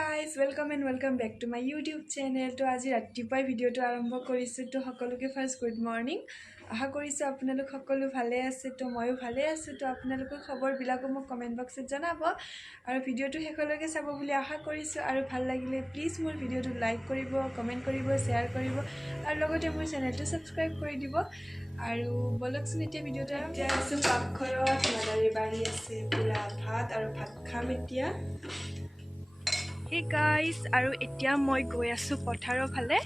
guys, welcome back to my YouTube channel. To আজি ৰাতিপুৱাই ভিডিওটো আৰম্ভ কৰিছো তো সকলোকে ফাৰ্ষ্ট গুড মৰ্নিং আশা কৰিছো আপোনালোক সকলো ভালে আছে তো ময়ো ভালে আছো তো আপোনালোকৰ খবৰবিলাকো মোক কমেন্ট বক্সত জনাব আৰু ভিডিওটো শেষলৈকে চাব বুলি আশা কৰিছো আৰু ভাল লাগিলে প্লিজ মোৰ ভিডিওটো লাইক কৰিব কমেন্ট কৰিব শেয়াৰ কৰিব আৰু লগতে মোৰ চেনেলটো সাবস্ক্ৰাইব কৰি দিব আৰু বলকচোন এতিয়া ভিডিওটো এতিয়া আছে পাকঘৰত মাদাৰী বাঢ়ি আছে পুৰা ভাত আৰু ভাত খাম এতিয়া Hey guys, আৰু এতিয়া মই গৈ আছো পথাৰৰ ফালে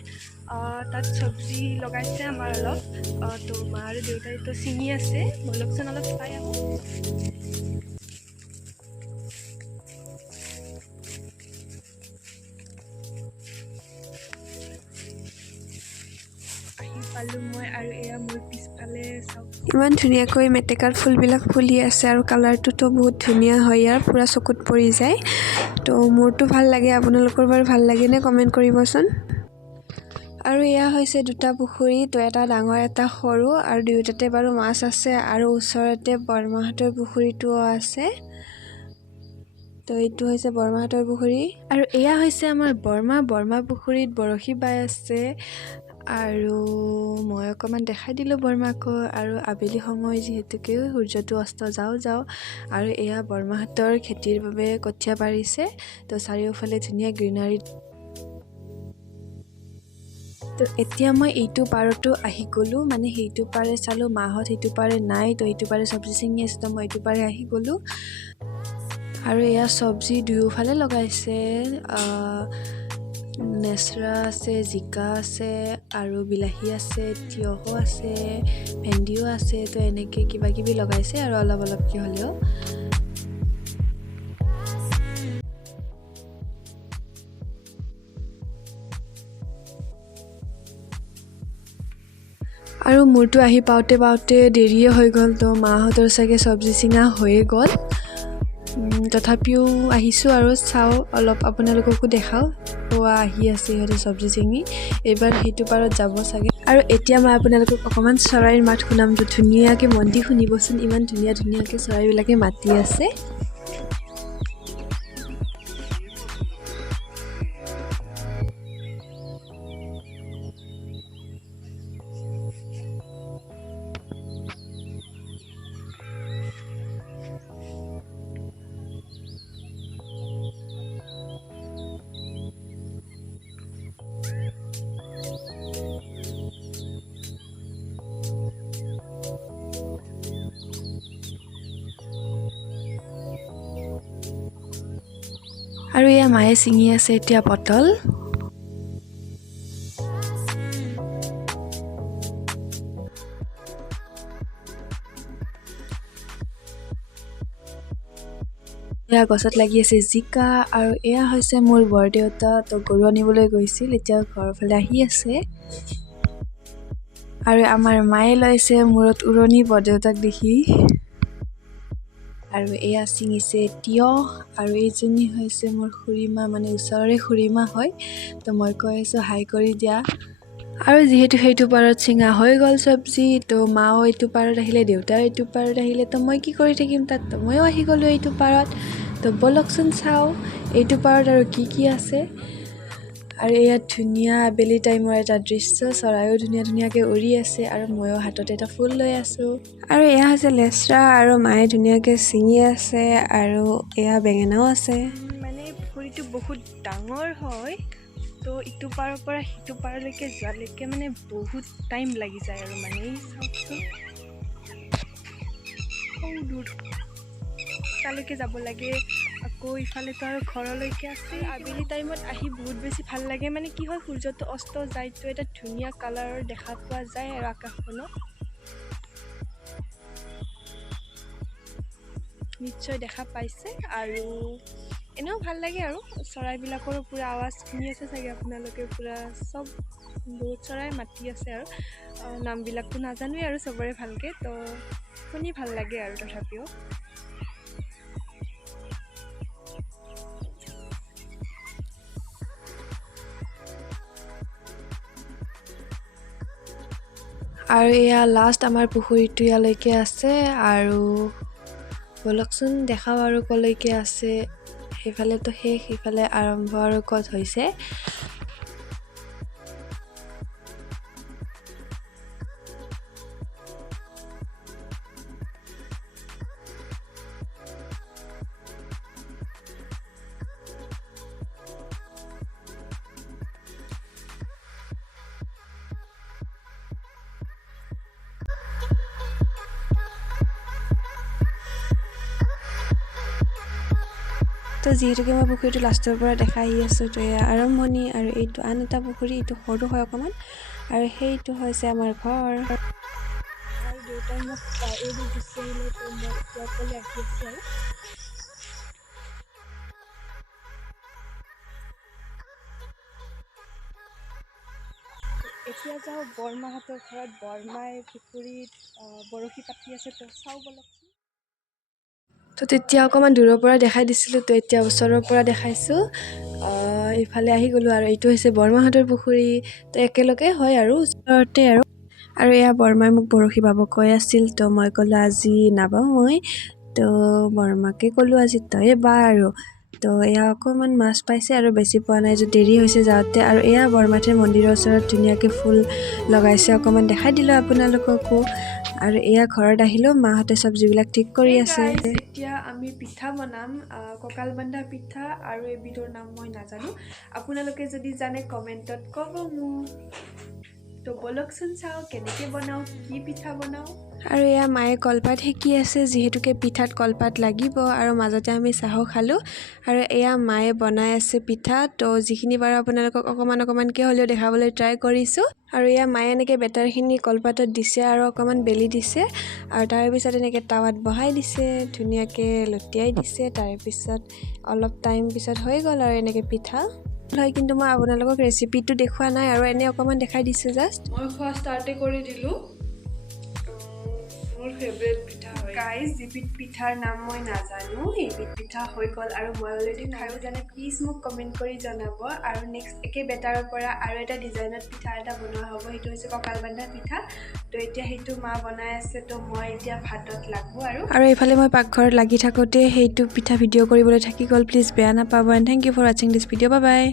তাত সবজি লগাইছে আমাৰ অলপ তো মা আৰু দেউতাই তো চিঙি আছে বলকচোন অলপ চাই আহো পালো মই আৰু এয়া মোৰ পিছফালে চাওক ইমান ধুনীয়াকৈ মেটেকাৰ ফুলবিলাক ফুলি আছে আৰু কালাৰটো তো বহুত ধুনীয়া হয় ইয়াৰ পুৰা চকুত পৰি যায় তো মোৰটো ভাল লাগে আপোনালোকৰ বাৰু ভাল লাগে নে কমেন্ট কৰিবচোন আৰু এয়া হৈছে দুটা পুখুৰী তো এটা ডাঙৰ এটা সৰু আৰু দুয়োটাতে বাৰু মাছ আছে আৰু ওচৰতে বৰমাহতৰ পুখুৰীটো আছে তো এইটো হৈছে বৰমাহতৰ পুখুৰী আৰু এয়া হৈছে আমাৰ বৰমা পুখুৰীত বৰশী বাই আছে আৰু মই অকমান দেখাই দিলো বৰমাকো আৰু আবেলি সময় যেহেতুকে সূৰ্যটো অস্ত যাও আৰু এয়া বৰমাহতৰ খেতিৰ বাবে কঠিয়া পাৰিছে তো চাৰিওফালে ধুনীয়া গ্ৰীনাৰী তো এতিয়া মই এইটো পাৰটো আহি গলো মানে সেইটো পাৰে চালো মাহত সেইটো পাৰে নাই তো এইটো পাৰে সবজি চিঙি আছে তো মই এইটো পাৰে আহি গলো আৰু এয়া সবজি দুয়োফালে লগাইছে নেচৰা আছে জিকা আছে আৰু বিলাহী আছে তিয়হ আছে ভেন্দিও আছে তো এনেকে কিবা কিবি লগাইছে আৰু অলপ কি হলেও আৰু মোৰটো আহি পাওতে দেৰিয়ে হৈ গ'ল তো মাহঁতৰ চাগে সবজি চিঙা হৈয়ে গ'ল তথাপিও আহিছো আৰু চাও অলপ আপোনালোককো দেখাও পোৱা আহি আছে ইহঁতে সবজি চিঙি এবাৰ সেইটো পাৰত যাব চাগে আৰু এতিয়া মই আপোনালোকক অকমান চৰাইৰ মাত শুনাম তো ধুনীয়াকে মন দি শুনিবচোন ইমান ধুনীয়াকে চৰাইবিলাকে মাতি আছে আৰু এয়া মায়ে চিঙি আছে এতিয়া পটল এয়া গছত লাগি আছে জিকা আৰু এয়া হৈছে মোৰ বৰদেউতা তো গৰু আনিবলৈ গৈছিল এতিয়া ঘৰৰ ফালে আহি আছে আৰু আমাৰ মায়ে লৈছে মূৰত উৰণি বৰদেউতাক দেখি আৰু এয়া চিঙিছে তিয়হ আৰু এইজনী হৈছে মোৰ খুৰীমা মানে ওচৰৰে খুৰীমা হয় তো মই কৈ আছো হাই কৰি দিয়া আৰু যেহেতু সেইটো পাৰত চিঙা হৈ গ'ল সবজি তো মাও এইটো পাৰত আহিলে দেউতাও এইটো পাৰত আহিলে তো মই কি কৰি থাকিম তাত তো ময়ো আহি গ'লো এইটো পাৰত তো বলকচোন চাও এইটো পাৰত আৰু কি আছে আৰু এয়া ধুনীয়া আবেলি টাইমৰ এটা দৃশ্য চৰাইও ধুনীয়াকে উৰি আছে আৰু ময়ো হাতত এটা ফুল লৈ আছো আৰু এয়া হৈছে লেচৰা আৰু মায়ে ধুনীয়াকে চিঙি আছে আৰু এয়া বেঙেনাও আছে মানে পুখুৰীটো বহুত ডাঙৰ হয় তো ইটো পাৰৰ পৰা সিটো পাৰলৈকে যোৱালৈকে মানে বহুত টাইম লাগি যায় আৰু মানে দূৰ তালৈকে যাব লাগে আকৌ ইফালেতো আৰু ঘৰলৈকে আছে আবেলি টাইমত আহি বহুত বেছি ভাল লাগে মানে কি হয় সূৰ্যটো অস্ত যায় তো এটা ধুনীয়া কালাৰৰ দেখা পোৱা যায় আৰু আকাশখনত নিশ্চয় দেখা পাইছে আৰু এনেও ভাল লাগে আৰু চৰাইবিলাকৰো পুৰা আৱাজ শুনি আছে চাগে আপোনালোকে পুৰা সব বহুত চৰাই মাতি আছে আৰু নামবিলাকতো নাজানোৱেই আৰু চবৰে ভালকে তো শুনি ভাল লাগে আৰু তথাপিও আৰু এয়া লাষ্ট আমাৰ পুখুৰীটো ইয়ালৈকে আছে আৰু বলকচোন দেখাও আৰু কলৈকে আছে সেইফালেতো শেষ, সেইফালে আৰম্ভ আৰু ক'ত হৈছে। তো যিহেতুকে মই পুখুৰীটো লাষ্টৰ পৰা দেখাই আহি আছোঁ, তো এয়া আৰম্ভণি, আৰু এইটো আন এটা পুখুৰী, এইটো সৰু হয় অকণমান, আৰু সেইটো হৈছে আমাৰ ঘৰ। আৰু দেউতাই মোক এৰি গুচি আহিলে, তো মই এতিয়া অকলে আহি আছোঁ আৰু। এতিয়া যাওঁ বৰমাহঁতৰ ঘৰত। বৰমাই পুখুৰীত বৰশী পাতি আছে, তো চাওঁ বলকচোন। তো তেতিয়া অকণমান দূৰৰ পৰা দেখাই দিছিলোঁ, তো এতিয়া ওচৰৰ পৰা দেখাইছোঁ। ইফালে আহি গ'লোঁ, আৰু এইটো হৈছে বৰমাহঁতৰ পুখুৰী। তো একেলগে হয় আৰু ওচৰতে আৰু এয়া বৰমাই মোক বৰশী বাব কৈ আছিল, তো মই ক'লোঁ আজি নাবাওঁ মই। তো বৰমাকে ক'লোঁ আজি তয়ে বা আৰু। তো এয়া অকণমান মাছ পাইছে আৰু বেছি পোৱা নাই, যে দেৰি হৈছে যাওঁতে। আৰু এয়া বৰমাথে মন্দিৰৰ ওচৰত ধুনীয়াকৈ ফুল লগাইছে, অকণমান দেখাই দিলোঁ আপোনালোককো। আৰু এয়া ঘৰত আহিলোঁ, মাহঁতে চব্জিবিলাক ঠিক কৰি আছে। এতিয়া আমি পিঠা বনাম, কঁকাল বান্ধা পিঠা, আৰু এবিধৰ নাম মই নাজানো। আপোনালোকে যদি জানে কমেণ্টত ক'ব মোক। তো বলকচোন চাওঁ কেনেকৈ বনাওঁ, কি পিঠা বনাওঁ। আৰু এয়া মায়ে কলপাত সেকি আছে, যিহেতুকে পিঠাত কলপাত লাগিব, আৰু মাজতে আমি চাহো খালোঁ। আৰু এয়া মায়ে বনাই আছে পিঠা, তো যিখিনি বাৰু আপোনালোকক অকণমান অকণমানকৈ হ'লেও দেখাবলৈ ট্ৰাই কৰিছোঁ। আৰু এয়া মায়ে এনেকৈ বেটাৰখিনি কলপাতত দিছে আৰু অকণমান বেলি দিছে, আৰু তাৰপিছত এনেকৈ টাৱাত বহাই দিছে, ধুনীয়াকৈ লটিয়াই দিছে। তাৰপিছত অলপ টাইম পিছত হৈ গ'ল আৰু এনেকৈ পিঠা হয়। কিন্তু মই আপোনালোকক ৰেচিপিটো দেখুওৱা নাই, আৰু এনেই অকণমান দেখাই দিছোঁ জাষ্ট। মই খোৱা ষ্টাৰ্টেই কৰি দিলোঁ। মোৰ ফেভৰেট পিঠা হয় গাইজ, যিবিধ পিঠাৰ নাম মই নাজানো, এইবিধ পিঠা হৈ গ'ল, আৰু মই অলৰেডি খায়ো জানে। প্লিজ মোক কমেণ্ট কৰি জনাব। আৰু নেক্সট একে বেটাৰৰ পৰা আৰু এটা ডিজাইনত পিঠা এটা বনোৱা হ'ব, সেইটো হৈছে কঁকাল বান্ধা পিঠা। তো এতিয়া সেইটো মা বনাই আছে, তো মই এতিয়া ভাতত লাগোঁ। আৰু এইফালে মই পাকঘৰত লাগি থাকোঁতে সেইটো পিঠা ভিডিঅ' কৰিবলৈ থাকি গ'ল। প্লিজ বেয়া নাপাব, এণ্ড থেংক ইউ ফৰ ৱাচিং দিছ ভিডিঅ'। Bye bye.